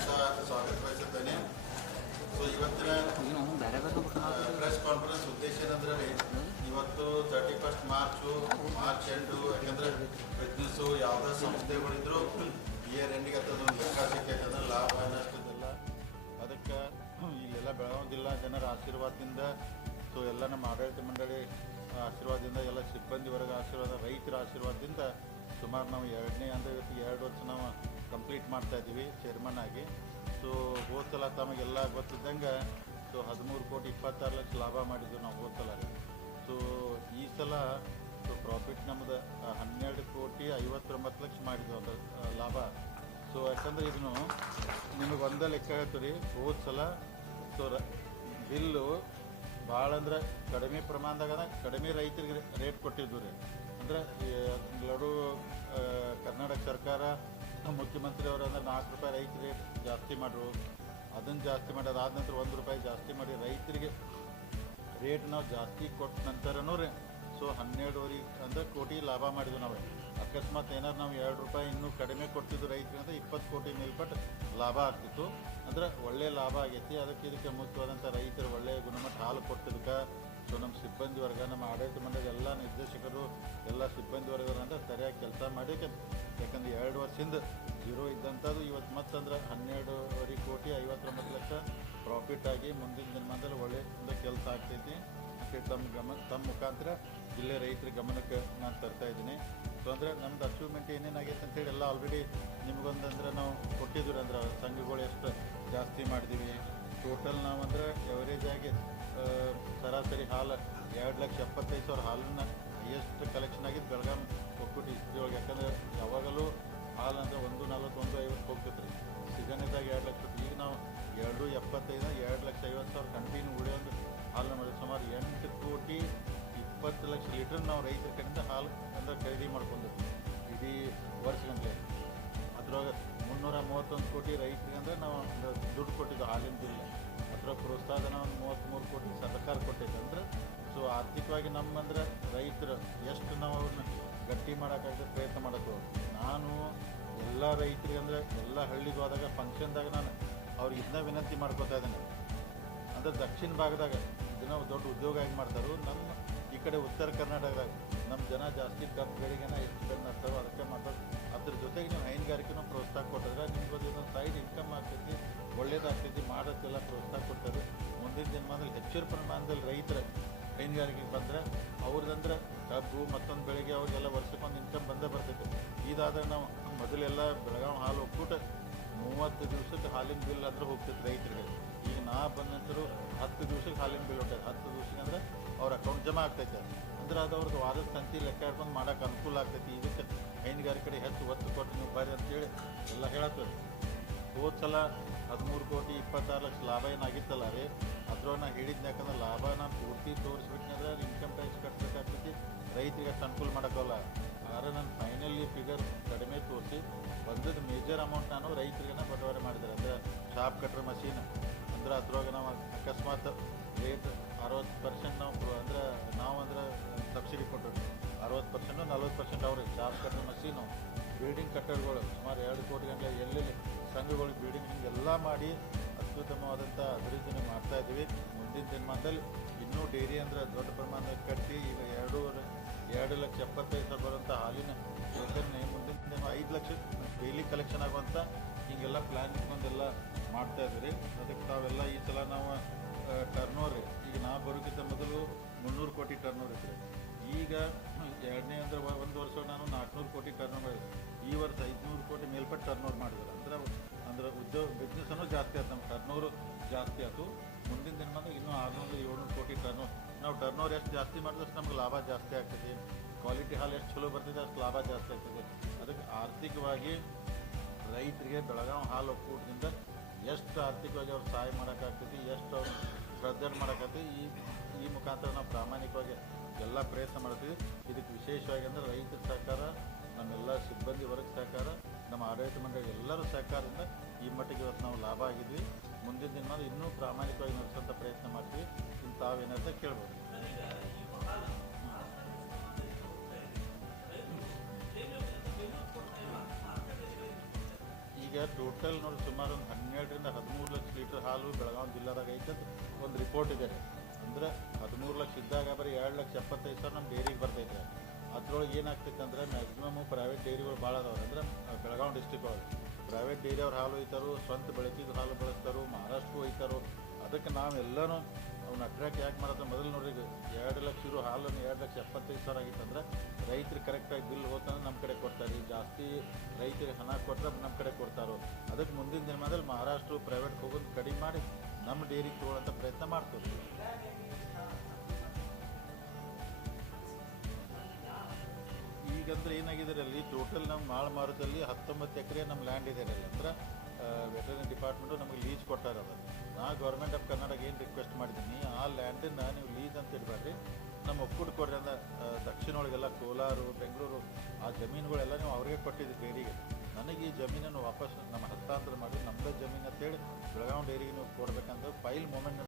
ಅಂತ ಸ್ವಾಗತ ಬಯಸುತ್ತೇನೆ. ಸೊ ಇವತ್ತಿನ ಪ್ರೆಸ್ ಕಾನ್ಫರೆನ್ಸ್ ಉದ್ದೇಶ ಏನಂದ್ರೆ ಇವತ್ತು 31 ಮಾರ್ಚ್ ಎಂಡು, ಯಾಕಂದ್ರೆ ಬಿಸ್ನೆಸ್ಸು ಯಾವುದೇ ಸಂಸ್ಥೆಗಳಿದ್ರು ಇಯರ್ ಎಂಡಿಗೆ ಅದೊಂದು ಲೆಕ್ಕ ಸಿಕ್ಕೈತಂದ್ರೆ ಲಾಭ ನಷ್ಟದೆಲ್ಲ. ಅದಕ್ಕೆ ಇಲ್ಲೆಲ್ಲ ಬೆಳಗಾವಿ ಜಿಲ್ಲಾ ಜನರ ಆಶೀರ್ವಾದದಿಂದ, ಸೊ ಎಲ್ಲ ನಮ್ಮ ಆಡಳಿತ ಮಂಡಳಿ ಆಶೀರ್ವಾದದಿಂದ, ಎಲ್ಲ ಸಿಬ್ಬಂದಿ ವರ್ಗ ಆಶೀರ್ವಾದ, ರೈತರ ಆಶೀರ್ವಾದದಿಂದ ಸುಮಾರು ನಾವು 2 ವರ್ಷ ನಾವು ಕಂಪ್ಲೀಟ್ ಮಾಡ್ತಾಯಿದ್ದೀವಿ ಚೇರ್ಮನ್ ಆಗಿ. ಸೊ ಹೋದ ಸಲ ತಮಗೆಲ್ಲ ಗೊತ್ತಿದ್ದಂಗೆ 13,26,00,000 ಲಾಭ ಮಾಡಿದ್ವಿ ನಾವು ಹೋದ ಸಲ. ಸೊ ಈ ಸಲ ಪ್ರಾಫಿಟ್ ನಮ್ಮದು 12,59,00,000 ಮಾಡಿದ್ವಿ ಒಂದು ಲಾಭ. ಸೊ ಯಾಕಂದರೆ ಇದನ್ನು ನಿಮಗೆ ಒಂದೇ ಲೆಕ್ಕ ಹೇಳ್ತೀವಿ ರೀ. ಹೋದ ಸಲ ಸೊ ಬಿಲ್ಲು ಭಾಳ ಅಂದ್ರೆ ಕಡಿಮೆ ಪ್ರಮಾಣದಾಗ ಕಡಿಮೆ ರೈತರಿಗೆ ರೇಟ್ ಕೊಟ್ಟಿದ್ದು ರೀ. ಅಂದರೆ ಲಡು ಕರ್ನಾಟಕ ಸರ್ಕಾರ ಮುಖ್ಯಮಂತ್ರಿ ಅವರು ಅಂದ್ರೆ 4 ರೂಪಾಯಿ ರೈತ ರೇಟ್ ಜಾಸ್ತಿ ಮಾಡ್ರು. ಅದನ್ನು ಜಾಸ್ತಿ ಮಾಡಿ ಅದಾದ ನಂತರ 1 ರೂಪಾಯಿ ಜಾಸ್ತಿ ಮಾಡಿ ರೈತರಿಗೆ ರೇಟ್ ನಾವು ಜಾಸ್ತಿ ಕೊಟ್ಟ ನಂತರನೂ ರೀ ಸೊ 12 ಕೋಟಿ ಲಾಭ ಮಾಡಿದ್ವಿ ನಾವು. ಅಕಸ್ಮಾತ್ ಏನಾದ್ರು ನಾವು 2 ರೂಪಾಯಿ ಇನ್ನೂ ಕಡಿಮೆ ಕೊಡ್ತಿದ್ದು ರೈತರಿಗೆ ಅಂದರೆ 20 ಕೋಟಿ ಮೇಲ್ಪಟ್ಟು ಲಾಭ ಆಗ್ತಿತ್ತು. ಅಂದ್ರೆ ಒಳ್ಳೆ ಲಾಭ ಆಗೈತಿ. ಇದಕ್ಕೆ ಮುಖ್ಯವಾದಂಥ ರೈತರು ಒಳ್ಳೆಯ ಗುಣಮಟ್ಟ ಹಾಲು ಕೊಟ್ಟಿದ್ದಕ್ಕೆ ಸೊ ನಮ್ಮ ಸಿಬ್ಬಂದಿ ವರ್ಗ, ನಮ್ಮ ಆಡಳಿತ ಮಂಡಳಿ ಎಲ್ಲ ನಿರ್ದೇಶಕರು, ಎಲ್ಲ ಸಿಬ್ಬಂದಿ ವರ್ಗರಂದ್ರೆ ಸರಿಯಾಗಿ ಕೆಲಸ ಮಾಡಿ. ಯಾಕಂದ್ರೆ 2 ವರ್ಷದಿಂದ ಜೀರೋ ಇದ್ದಂಥದ್ದು ಇವತ್ತು ಮತ್ತಂದ್ರೆ 12,59,00,000 ಪ್ರಾಫಿಟ್ ಆಗಿ ಮುಂದಿನ ದಿನಮಾನದಲ್ಲಿ ಒಳ್ಳೆ ಕೆಲಸ ಆಗ್ತೈತಿ. ತಮ್ಮ ಮುಖಾಂತರ ಜಿಲ್ಲೆ ರೈತರ ಗಮನಕ್ಕೆ ನಾನು ತರ್ತಾ ಇದ್ದೀನಿ. ಸೊ ಅಂದರೆ ನಮ್ದು ಅಚೀವ್ಮೆಂಟ್ ಏನೇನಾಗೈತೆ ಅಂತೇಳಿ ಎಲ್ಲ ಆಲ್ರೆಡಿ ನಿಮಗೊಂದಂದ್ರೆ ನಾವು ಕೊಟ್ಟಿದ್ದೀವಿ. ಅಂದ್ರೆ ಸಂಘಗಳು ಎಷ್ಟು ಜಾಸ್ತಿ ಮಾಡಿದ್ದೀವಿ ಟೋಟಲ್ ನಾವು ಅಂದರೆ ಎವರೇಜ್ ಆಗಿ ಸರಾಸರಿ ಹಾಲು 2,70,000 ಹಾಲನ್ನು ಹೈಯೆಸ್ಟ್ ಕಲೆಕ್ಷನ್ ಆಗಿದ್ದು ಬೆಳಗಾವಿ ಒಕ್ಕೂಟ ಹಿಸ್ಟ್ರಿ ಒಳಗೆ. ಯಾಕಂದರೆ ಯಾವಾಗಲೂ ಹಾಲು ಅಂದರೆ 140, 150 ಹೋಗ್ತೈತೆ ರೀ. ಸೀಸನ್ ಇದ್ದಾಗ 2 ಲಕ್ಷ. ಈಗ ನಾವು 2,75, 2,50,000 ಕಂಟಿನ್ಯೂ ಉಳಿಯೋದು ಹಾಲನ್ನ ಮಾಡಿದ್ವಿ. ಸುಮಾರು 8,20,00,000 ಲೀಟ್ರ್ ನಾವು ರೈತರ ಕಡೆಯಿಂದ ಹಾಲು ಅಂದರೆ ಖರೀದಿ ಮಾಡ್ಕೊಂಡಿದ್ವಿ ಇಡೀ ವರ್ಷಗಂತಲೇ. ಅದ್ರೊಳಗೆ 331 ಕೋಟಿ ರೈತರಿಗೆ ಅಂದರೆ ನಾವು ದುಡ್ಡು ಕೊಟ್ಟಿದ್ದು ಹಾಲಿನ ಬಿಲ್. ಅದರ ಪ್ರೋತ್ಸಾಹನ ಒಂದು 33 ಕೋಟಿ ಸರ್ಕಾರ ಕೊಟ್ಟಿದ್ದು. ಅಂದರೆ ಸೊ ಆರ್ಥಿಕವಾಗಿ ನಮ್ಮಂದ್ರೆ ರೈತರು ಎಷ್ಟು ನಾವು ಅವ್ರನ್ನ ಗಟ್ಟಿ ಮಾಡೋಕ್ಕಾಗದೆ ಪ್ರಯತ್ನ ಮಾಡೋದು. ನಾನು ಎಲ್ಲ ರೈತರಿಗೆ ಅಂದರೆ ಎಲ್ಲ ಹಳ್ಳಿಗೆ ಹೋದಾಗ ಫಂಕ್ಷನ್ದಾಗ ನಾನು ಅವ್ರಿಗೆ ಇದನ್ನ ವಿನಂತಿ ಮಾಡ್ಕೋತಾ ಇದ್ದೇನೆ. ಅಂದರೆ ದಕ್ಷಿಣ ಭಾಗದಾಗ ಇದನ್ನ ದೊಡ್ಡ ಉದ್ಯೋಗ ಆಗಿ ಮಾಡ್ತಾರೆ. ನಮ್ಮ ಈ ಕಡೆ ಉತ್ತರ ಕರ್ನಾಟಕದಾಗ ನಮ್ಮ ಜನ ಜಾಸ್ತಿ ಕಬ್ಬುಗಳಿಗೆನ ಎಷ್ಟು ಬೆನ್ನು ಮಾಡ್ತಾರೋ ಅದಕ್ಕೆ ಮಾಡೋದು. ಅದ್ರ ಜೊತೆಗೆ ನೀವು ಹೈನುಗಾರಿಕೆನೂ ಪ್ರೋತ್ಸಾಹ ಕೊಟ್ಟಿದ್ರೆ ನಿಮ್ಗೆ ಇದೊಂದು ಸೈಡ್ ಇನ್ಕಮ್ ಆಗ್ತೈತಿ, ಒಳ್ಳೇದಾಗ್ತೈತಿ. ಮಾಡೋಕ್ಕೆಲ್ಲ ಪ್ರೋತ್ಸಾಹ ಕೊಡ್ತಾರೆ. ಮುಂದಿನ ದಿನಮಾನದಲ್ಲಿ ಹೆಚ್ಚಿನ ಪ್ರಮಾಣದಲ್ಲಿ ರೈತರು ಹೈನುಗಾರಿಕೆಗೆ ಬಂದರೆ ಅವ್ರದ್ದಂದ್ರೆ ಕಬ್ಬು ಮತ್ತೊಂದು ಬೆಳೆಗೆ ಅವ್ರಿಗೆಲ್ಲ ವರ್ಷಕ್ಕೊಂದು ಇನ್ಕಮ್ ಬಂದೇ ಬರ್ತೈತೆ. ಇದಾದರೆ ನಾವು ಮೊದಲೆಲ್ಲ ಬೆಳಗಾವಿ ಹಾಲು ಒಕ್ಕೂಟ 30 ದಿವಸಕ್ಕೆ ಹಾಲಿನ ಬಿಲ್ ಅಂದ್ರೆ ಹೋಗ್ತೈತೆ ರೈತರಿಗೆ. ಈಗ ನಾ ಬಂದ ನಂತರ 10 ದಿವಸಕ್ಕೆ ಹಾಲಿನ ಬಿಲ್ ಹೊಟ್ಟೈತೆ. 10 ದಿವಸಕ್ಕೆ ಅಂದರೆ ಅವ್ರ ಅಕೌಂಟ್ ಜಮಾ ಆಗ್ತೈತೆ. ಅಂದ್ರೆ ಅದು ಅವ್ರದ್ದು ವಾರದ ಸಂತಿ ಲೆಕ್ಕ ಹಿಡ್ಕೊಂಡು ಮಾಡೋಕೆ ಅನುಕೂಲ ಆಗ್ತೈತಿ. ಇದಕ್ಕೆ ಹೈನುಗಾರಿಕೆ ಕಡೆ ಹೆಚ್ಚು ಒತ್ತು ಕೊಟ್ಟು ನೀವು ಬರ್ರಿ ಅಂತೇಳಿ ಎಲ್ಲ ಹೇಳತ್ತದ. ಹೋದ ಸಲ 13,26,00,000 ಲಾಭ ಏನಾಗಿತ್ತಲ್ಲ ರೀ, ಅದ್ರೊಳಗೆ ನಾ ಹೇಳಿದ್ನ. ಯಾಕಂದ್ರೆ ಲಾಭ ನಾನು ಪೂರ್ತಿ ತೋರಿಸ್ಬಿಟ್ನಂದ್ರೆ ಇನ್ಕಮ್ ಟ್ಯಾಕ್ಸ್ ಕಟ್ಟಬೇಕಾಗ್ತೈತಿ, ರೈತರಿಗೆ ಅಷ್ಟು ಅನುಕೂಲ ಮಾಡೋಕ್ಕಲ್ಲ. ಆದರೆ ನಾನು ಫೈನಲಿ ಫಿಗರ್ ಕಡಿಮೆ ತೋರಿಸಿ ಬಂದದ್ದು ಮೇಜರ್ ಅಮೌಂಟ್ ನಾನು ರೈತರಿಗೆನ ಬಟವಾರೆ ಮಾಡಿದ್ದಾರೆ. ಅಂದರೆ ಶಾಪ್ ಕಟ್ರ್ ಮಷೀನ್ ಅಂದ್ರೆ ಅದ್ರೊಳಗೆ ನಾವು ಅಕಸ್ಮಾತ್ ರೇಟ್ 60% ನಾವು ಅಂದ್ರೆ ಸಬ್ಸಿಡಿ ಕೊಟ್ಟರು. 60%, 40% ಅವ್ರಿಗೆ ಶಾಪ್ ಕಟ್ರ್ ಮಷೀನು, ಬಿಲ್ಡಿಂಗ್ ಕಟ್ಟಡಗಳು ಸುಮಾರು 2 ಕೋಟಿ ಗಂಟೆ ಎಲ್ಲೆಲ್ಲಿ ಸಂಘಗಳಿಗೆ ಬಿಲ್ಡಿಂಗ್ ಹಿಂಗೆಲ್ಲ ಮಾಡಿ ಅತ್ಯುತ್ತಮವಾದಂಥ ಅಭಿವೃದ್ಧಿನ ಮಾಡ್ತಾಯಿದ್ದೀವಿ. ಮುಂದಿನ ದಿನಮಾನದಲ್ಲಿ ಇನ್ನೂ ಡೈರಿ ಅಂದರೆ ದೊಡ್ಡ ಪ್ರಮಾಣದಲ್ಲಿ ಕಟ್ಟಿ ಈಗ 2,70,000 ಬರುವಂಥ ಹಾಲಿನ ಯೋಜನೆ ಮುಂದಿನ 5 ಲಕ್ಷ ಡೈಲಿ ಕಲೆಕ್ಷನ್ ಆಗುವಂಥ ಹೀಗೆಲ್ಲ ಪ್ಲ್ಯಾನ್ ಇಟ್ಕೊಂಡೆಲ್ಲ ಮಾಡ್ತಾಯಿದ್ದೀವಿ. ಅದಕ್ಕೆ ತಾವೆಲ್ಲ ಈ ಸಲ ನಾವು ಟರ್ನೋವರ್ ಈಗ ನಾ ಬರೋಕ್ಕಿಂತ ಮೊದಲು 300 ಕೋಟಿ ಟರ್ನೋವರ್ ಇತ್ತು. ಈಗ ಎರಡನೇ ಅಂದರೆ ಒಂದು ವರ್ಷ ನಾನು 400 ಕೋಟಿ ಟರ್ನೋವರ್ ಮಾಡಿದೆ. ಈ ವರ್ಷ 500 ಕೋಟಿ ಮೇಲ್ಪಟ್ಟು ಟರ್ನೋವರ್ ಮಾಡಿದ್ರು. ಅಂದ್ರೆ ಉದ್ಯೋಗ ಬಿಸ್ನೆಸ್ಸನ್ನು ಜಾಸ್ತಿ ಆಯ್ತು, ನಮ್ಮ ಟರ್ನೋವರು ಜಾಸ್ತಿ ಆಯಿತು. ಮುಂದಿನ ದಿನಮಾನ ಇನ್ನೂ 600-700 ಕೋಟಿ ಟರ್ನೋವರ್. ನಾವು ಟರ್ನೋವರ್ ಎಷ್ಟು ಜಾಸ್ತಿ ಮಾಡಿದ್ರೆ ಅಷ್ಟು ನಮ್ಗೆ ಲಾಭ ಜಾಸ್ತಿ ಆಗ್ತದೆ. ಕ್ವಾಲಿಟಿ ಹಾಲು ಎಷ್ಟು ಚಲೋ ಬರ್ತಿದೆ ಅಷ್ಟು ಲಾಭ ಜಾಸ್ತಿ ಆಗ್ತದೆ. ಅದಕ್ಕೆ ಆರ್ಥಿಕವಾಗಿ ರೈತರಿಗೆ ಬೆಳಗಾವಿ ಹಾಲು ಒಕ್ಕೂಟದಿಂದ ಎಷ್ಟು ಆರ್ಥಿಕವಾಗಿ ಅವ್ರು ಸಹಾಯ ಮಾಡೋಕ್ಕಾಗ್ತೈತಿ, ಎಷ್ಟು ಅವ್ರು ಶ್ರದ್ಧೆ ಮಾಡೋಕ್ಕಾಗ್ತದೆ, ಈ ಮುಖಾಂತರ ನಾವು ಪ್ರಾಮಾಣಿಕವಾಗಿ ಎಲ್ಲ ಪ್ರಯತ್ನ ಮಾಡ್ತೀವಿ. ಇದಕ್ಕೆ ವಿಶೇಷವಾಗಿ ಅಂದರೆ ರೈತರ ಸಹಕಾರ, ನಮ್ಮೆಲ್ಲ ಸಿಬ್ಬಂದಿ ವರ್ಗ ಸಹಕಾರ, ನಮ್ಮ ಆಡಳಿತ ಮಂಡಳಿ ಎಲ್ಲರೂ ಸಹಕಾರದಿಂದ ಈ ಮಟ್ಟಿಗೆ ಇವತ್ತು ನಾವು ಲಾಭ ಆಗಿದ್ವಿ. ಮುಂದಿನ ದಿನಮಾನ ಇನ್ನೂ ಪ್ರಾಮಾಣಿಕವಾಗಿ ನಡೆಸೋಂಥ ಪ್ರಯತ್ನ ಮಾಡ್ತೀವಿ. ತಾವೇನಂತ ಕೇಳ್ಬೋದು. ಈಗ ಈಗ ಟೋಟಲ್ ನೋಡಿ ಸುಮಾರು ಒಂದು 12 ರಿಂದ 13 ಲಕ್ಷ ಲೀಟರ್ ಹಾಲು ಬೆಳಗಾವಿ ಜಿಲ್ಲಾದಾಗ ಐತೆ ಒಂದು ರಿಪೋರ್ಟ್ ಇದೆ. ಅಂದರೆ 13 ಲಕ್ಷ ಇದ್ದಾಗ ಬರೀ 2,75,000 ನಮ್ಮ ಡೈರಿಗೆ ಬರ್ತೈತೆ. ಅದ್ರೊಳಗೆ ಏನಾಗ್ತೈತೆ ಅಂದರೆ ಮ್ಯಾಕ್ಸಿಮಮ್ ಪ್ರೈವೇಟ್ ಡೈರಿಗಳು ಭಾಳ ಅದಾವೆ. ಅಂದರೆ ಬೆಳಗಾವಿ ಡಿಸ್ಟಿಕ್ ಒಳಗೆ ಪ್ರೈವೇಟ್ ಡೈರಿ ಅವ್ರು ಹಾಲು ಒಯ್ತಾರೋ, ಸ್ವಂತ ಬೆಳಕಿದ ಹಾಲು ಬಳಸ್ತಾರೋ, ಮಹಾರಾಷ್ಟ್ರ ಒಯ್ತಾರೋ. ಅದಕ್ಕೆ ನಾವೆಲ್ಲರೂ ಅವ್ನ ಅಟ್ರ್ಯಾಕ್ಟ್ ಯಾಕೆ ಮಾಡೋದು, ಮೊದಲು ನೋಡ್ರಿ 2 ಲಕ್ಷ ಇರೋ ಹಾಲನ್ನು 2,75,000 ಆಗಿತ್ತು ಅಂದರೆ ರೈತರು ಕರೆಕ್ಟಾಗಿ ಬಿಲ್ ಹೋತಂದ್ರೆ ನಮ್ಮ ಕಡೆ ಕೊಡ್ತಾರೆ. ಜಾಸ್ತಿ ರೈತರಿಗೆ ಹಣ ಕೊಟ್ಟರೆ ನಮ್ಮ ಕಡೆ ಕೊಡ್ತಾರೋ. ಅದಕ್ಕೆ ಮುಂದಿನ ದಿನಮಾನದಲ್ಲಿ ಮಹಾರಾಷ್ಟ್ರ ಪ್ರೈವೇಟ್ಗೆ ಹೋಗೋದು ಕಡಿಮೆ ಮಾಡಿ ನಮ್ಮ ಡೈರಿಗೆ ತೊಗೊಳ್ಳೋಂಥ ಪ್ರಯತ್ನ ಮಾಡ್ತೀವಿ. ಈಗಂದ್ರೆ ಏನಾಗಿದೆ ಅಲ್ಲಿ ಟೋಟಲ್ ನಮ್ಮ ಮಾಳಮಾರುದಲ್ಲಿ 19 ಎಕರೆ ನಮ್ಮ ಲ್ಯಾಂಡ್ ಇದೆ ಅಲ್ಲಿ. ಅಂದ್ರೆ ವೆಟರ್ನರಿ ಡಿಪಾರ್ಟ್ಮೆಂಟು ನಮಗೆ ಲೀಸ್ ಕೊಟ್ಟಾರದು. ನಾ ಗೌರ್ಮೆಂಟ್ ಆಫ್ ಕರ್ನಾಟಕ ಏನು ರಿಕ್ವೆಸ್ಟ್ ಮಾಡಿದ್ದೀನಿ, ಆ ಲ್ಯಾಂಡನ್ನು ನೀವು ಲೀಸ್ ಅಂತ ಇಡಬೇಡ್ರಿ, ನಮ್ಮ ಒಕ್ಕೂಟ ಕೊಡ್ರಿ. ಅಂದ್ರೆ ದಕ್ಷಿಣ ಒಳಗೆಲ್ಲ ಕೋಲಾರ, ಬೆಂಗಳೂರು ಆ ಜಮೀನುಗಳೆಲ್ಲ ನೀವು ಅವ್ರಿಗೆ ಕೊಟ್ಟಿದ್ದು ಡೈರಿಗೆ. ನನಗೆ ಈ ಜಮೀನನ್ನು ವಾಪಸ್ ನಮ್ಮ ಹಸ್ತಾಂತರ ಮಾಡಿ ನಮ್ಮದೇ ಜಮೀನು ಅಂತೇಳಿ ಬೆಳಗಾವಿ ಡೈರಿಗೆ ನೀವು ಕೊಡ್ಬೇಕಂದ್ರೆ ಫೈಲ್ ಮೂಮೆಂಟ್